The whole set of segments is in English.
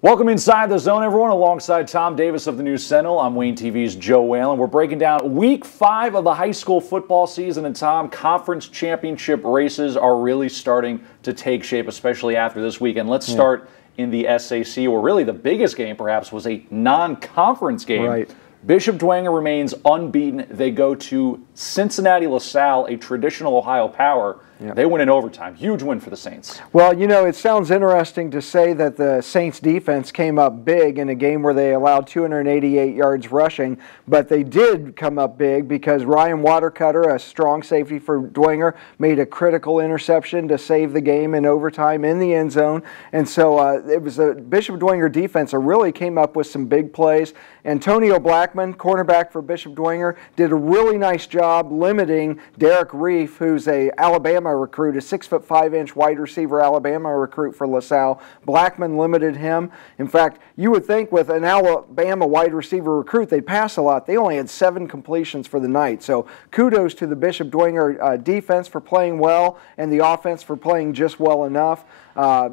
Welcome inside the zone, everyone. Alongside Tom Davis of the News Sentinel, I'm Wayne TV's Joe Whalen. We're breaking down Week 5 of the high school football season, and Tom, conference championship races are really starting to take shape, especially after this weekend. Let's start in the SAC, where really the biggest game, perhaps, was a non-conference game. Right. Bishop Dwenger remains unbeaten. They go to Cincinnati LaSalle, a traditional Ohio power. They win in overtime. Huge win for the Saints. Well, you know, it sounds interesting to say that the Saints defense came up big in a game where they allowed 288 yards rushing, but they did come up big because Ryan Watercutter, a strong safety for Dwenger, made a critical interception to save the game in overtime in the end zone. And so it was a Bishop Dwenger defense that really came up with some big plays. Antonio Blackman, cornerback for Bishop Dwenger, did a really nice job limiting Derek Reef, who's a Alabama recruit, a 6'5" wide receiver Alabama recruit for LaSalle. Blackman limited him. In fact, you would think with an Alabama wide receiver recruit, they'd pass a lot. They only had 7 completions for the night. So kudos to the Bishop Dwenger defense for playing well and the offense for playing just well enough.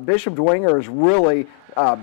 Bishop Dwenger is really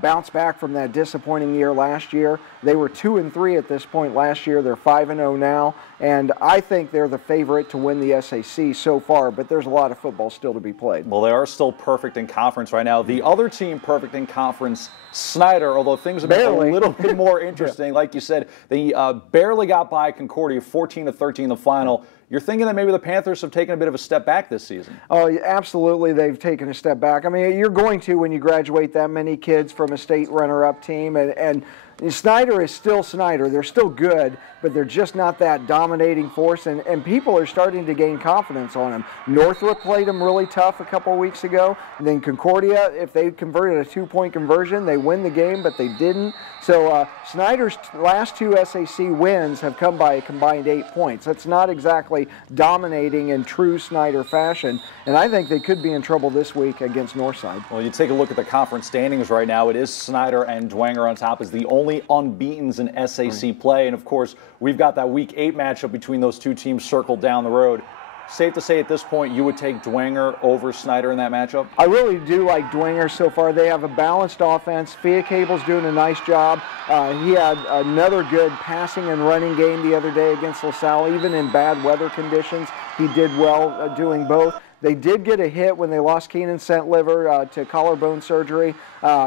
bounced back from that disappointing year last year. They were 2-3 at this point last year. They're 5-0 now, and I think they're the favorite to win the SAC so far, but there's a lot of football still to be played. Well, they are still perfect in conference right now. The other team perfect in conference, Snyder, although things have been a little bit more interesting. Like you said, they barely got by Concordia, 14-13 in the final. You're thinking that maybe the Panthers have taken a bit of a step back this season. Oh, absolutely, they've taken a step back. I mean, you're going to when you graduate that many kids from a state runner-up team, and Snyder is still Snyder. They're still good, but they're just not that dominating force, and people are starting to gain confidence on them. Northrop played them really tough a couple of weeks ago, and then Concordia, if they converted a 2-point conversion, they win the game, but they didn't. So Snyder's last 2 SAC wins have come by a combined 8 points. That's not exactly dominating in true Snyder fashion, and I think they could be in trouble this week against Northside. Well, you take a look at the conference standings right now. It is Snyder and Dwenger on top as the only unbeatens in SAC play, and of course, we've got that Week 8 matchup between those two teams circled down the road. Safe to say at this point you would take Dwenger over Snyder in that matchup? I really do like Dwenger so far. They have a balanced offense. Fia Cable's doing a nice job. He had another good passing and running game the other day against LaSalle. Even in bad weather conditions, he did well doing both. They did get a hit when they lost Keenan Centliver to collarbone surgery,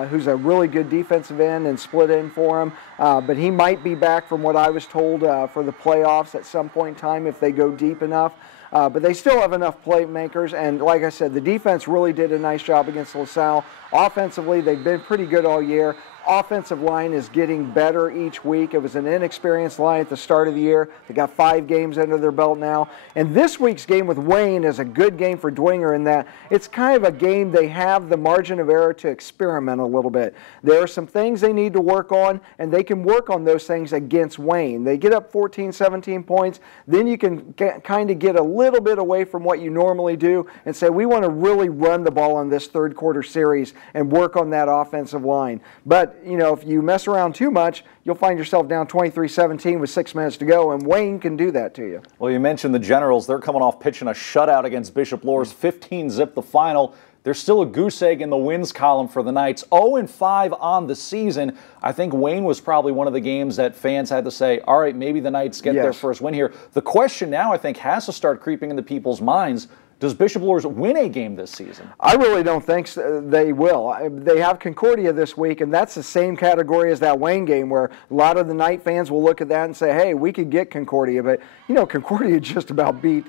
who's a really good defensive end and split in for him. But he might be back from what I was told for the playoffs at some point in time if they go deep enough. But they still have enough playmakers, and like I said, the defense really did a nice job against LaSalle. Offensively, they've been pretty good all year. Offensive line is getting better each week. It was an inexperienced line at the start of the year. They got 5 games under their belt now. And this week's game with Wayne is a good game for Dwenger in that it's kind of a game they have the margin of error to experiment a little bit. There are some things they need to work on, and they can work on those things against Wayne. They get up 14, 17 points, then you can kind of get a little bit away from what you normally do and say, we want to really run the ball on this third quarter series and work on that offensive line. But you know, if you mess around too much, you'll find yourself down 23-17 with 6 minutes to go, and Wayne can do that to you. Well, you mentioned the Generals. They're coming off pitching a shutout against Bishop Luers, 15-zip the final. There's still a goose egg in the wins column for the Knights. 0-5 on the season. I think Wayne was probably one of the games that fans had to say, all right, maybe the Knights get their first win here. The question now, I think, has to start creeping into people's minds. Does Bishop Luers win a game this season? I really don't think they will. They have Concordia this week, and that's the same category as that Wayne game where a lot of the Knight fans will look at that and say, hey, we could get Concordia. But, you know, Concordia just about beat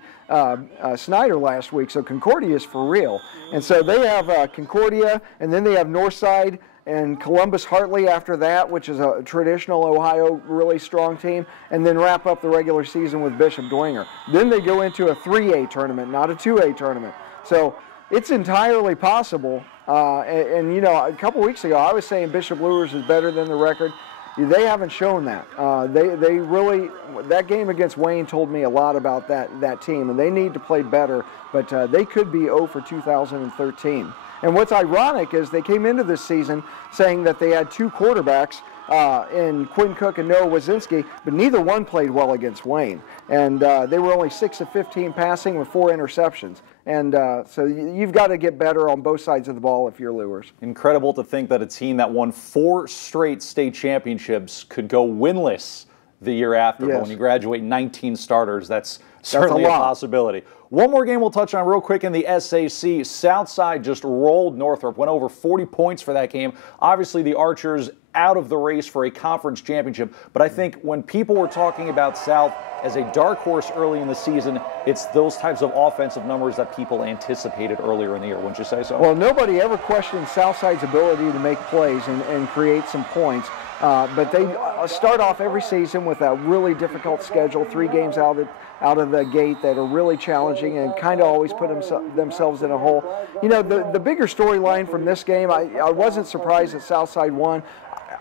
Snyder last week, so Concordia is for real. And so they have Concordia, and then they have Northside and Columbus Hartley after that, which is a traditional Ohio really strong team, and then wrap up the regular season with Bishop Dwenger. Then they go into a 3A tournament, not a 2A tournament. So it's entirely possible. And you know, a couple weeks ago, I was saying Bishop Luers is better than the record. They haven't shown that. They really, that game against Wayne told me a lot about that team, and they need to play better, but they could be 0 for 2013. And what's ironic is they came into this season saying that they had 2 quarterbacks in Quinn Cook and Noah Wazinski, but neither one played well against Wayne. And they were only 6 of 15 passing with 4 interceptions. And so you've got to get better on both sides of the ball if you're Luers. Incredible to think that a team that won 4 straight state championships could go winless the year after. But when you graduate 19 starters, that's certainly a possibility. One more game we'll touch on real quick in the SAC. Southside just rolled Northrop, went over 40 points for that game. Obviously, the Archers out of the race for a conference championship. But I think when people were talking about South as a dark horse early in the season, it's those types of offensive numbers that people anticipated earlier in the year. Wouldn't you say so? Well, nobody ever questioned Southside's ability to make plays and create some points. But they start off every season with a really difficult schedule, 3 games out of the gate that are really challenging and kind of always put themselves in a hole. You know, the bigger storyline from this game, I wasn't surprised that Southside won.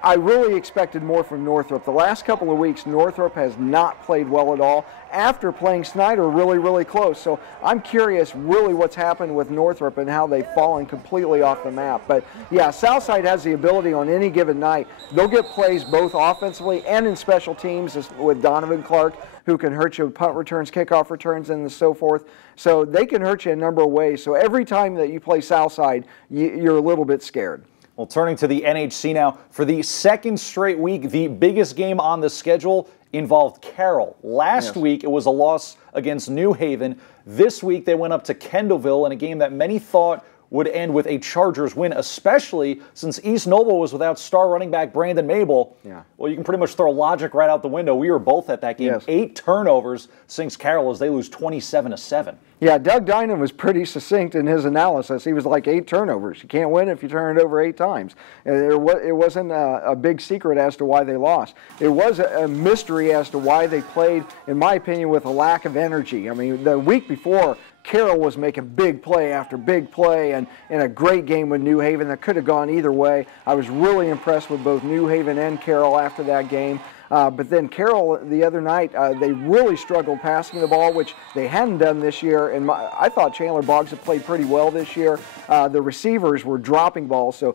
I really expected more from Northrop. The last couple of weeks, Northrop has not played well at all after playing Snyder really, really close. So I'm curious really what's happened with Northrop and how they've fallen completely off the map. But yeah, Southside has the ability on any given night. They'll get plays both offensively and in special teams with Donovan Clark, who can hurt you with punt returns, kickoff returns, and so forth. So they can hurt you in a number of ways. So every time that you play Southside, you're a little bit scared. Well, turning to the NHC now, for the second straight week, the biggest game on the schedule involved Carroll. Last week, it was a loss against New Haven. This week, they went up to Kendallville in a game that many thought would end with a Chargers win, especially since East Noble was without star running back Brandon Mabel. Well, you can pretty much throw logic right out the window. We were both at that game. 8 turnovers sinks Carroll as they lose 27-7. Yeah, Doug Dinan was pretty succinct in his analysis. He was like 8 turnovers. You can't win if you turn it over 8 times. It wasn't a big secret as to why they lost. It was a mystery as to why they played, in my opinion, with a lack of energy. I mean, the week before, Carroll was making big play after big play and in a great game with New Haven that could have gone either way. I was really impressed with both New Haven and Carroll after that game. But then Carroll, the other night, they really struggled passing the ball, which they hadn't done this year. And I thought Chandler Boggs had played pretty well this year. The receivers were dropping balls. So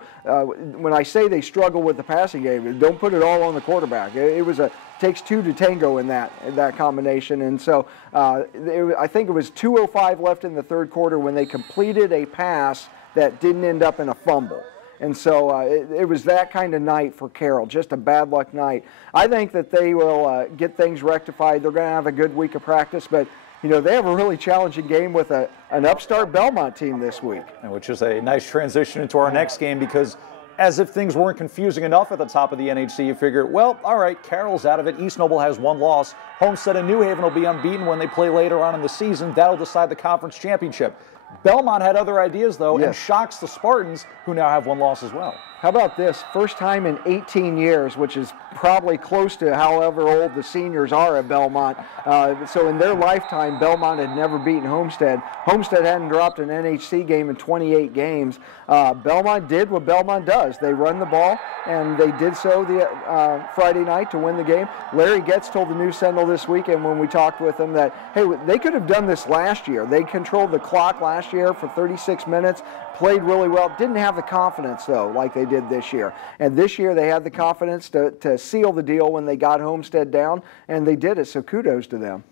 when I say they struggle with the passing game, don't put it all on the quarterback. It takes 2 to tango in that combination. And so I think it was 2:05 left in the third quarter when they completed a pass that didn't end up in a fumble. And so it was that kind of night for Carroll, just a bad luck night. I think that they will get things rectified. They're going to have a good week of practice, but you know, they have a really challenging game with an upstart Belmont team this week. Which is a nice transition into our next game, because as if things weren't confusing enough at the top of the NHC, you figure, well, all right, Carroll's out of it. East Noble has 1 loss. Homestead and New Haven will be unbeaten when they play later on in the season. That'll decide the conference championship. Belmont had other ideas, though, and shocks the Spartans, who now have 1 loss as well. How about this? First time in 18 years, which is probably close to however old the seniors are at Belmont. So in their lifetime, Belmont had never beaten Homestead. Homestead hadn't dropped an NHC game in 28 games. Belmont did what Belmont does. They run the ball, and they did so the Friday night to win the game. Larry Getz told the News Sentinel this weekend when we talked with him that, hey, they could have done this last year. They controlled the clock last year for 36 minutes, played really well, didn't have the confidence, though, like they did this year. And this year they had the confidence to seal the deal when they got Homestead down, and they did it, so kudos to them.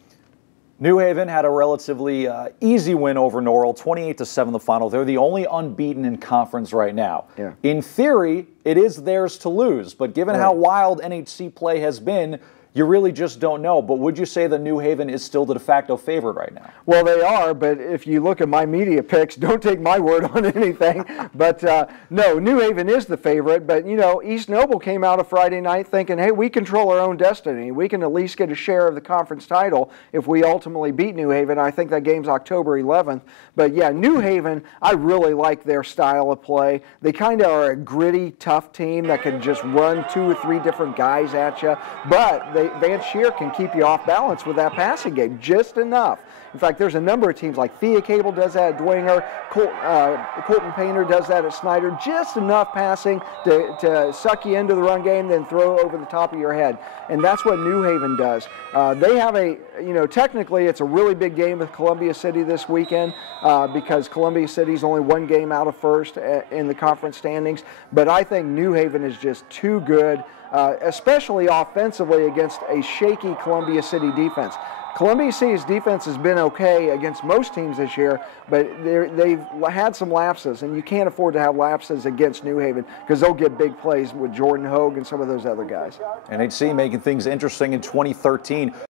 New Haven had a relatively easy win over Norrell, 28-7 the final. They're the only unbeaten in conference right now. In theory, it is theirs to lose, but given how wild NHC play has been, you really just don't know. But would you say that New Haven is still the de facto favorite right now? Well, they are, but if you look at my media picks, don't take my word on anything. But no, New Haven is the favorite. But, you know, East Noble came out of Friday night thinking, hey, we control our own destiny. We can at least get a share of the conference title if we ultimately beat New Haven. I think that game's October 11th. But, yeah, New Haven, I really like their style of play. They kind of are a gritty, tough team that can just run 2 or 3 different guys at you. But Vance Shear can keep you off balance with that passing game, just enough. In fact, there's a number of teams like Thea Cable does that at Dwenger, Colton Painter does that at Snyder, just enough passing to suck you into the run game, then throw over the top of your head. And that's what New Haven does. They have technically it's a really big game with Columbia City this weekend because Columbia City's only 1 game out of first in the conference standings. But I think New Haven is just too good, especially offensively against a shaky Columbia City defense. Columbia City's defense has been okay against most teams this year, but they've had some lapses, and you can't afford to have lapses against New Haven because they'll get big plays with Jordan Hogue and some of those other guys. NHC making things interesting in 2013.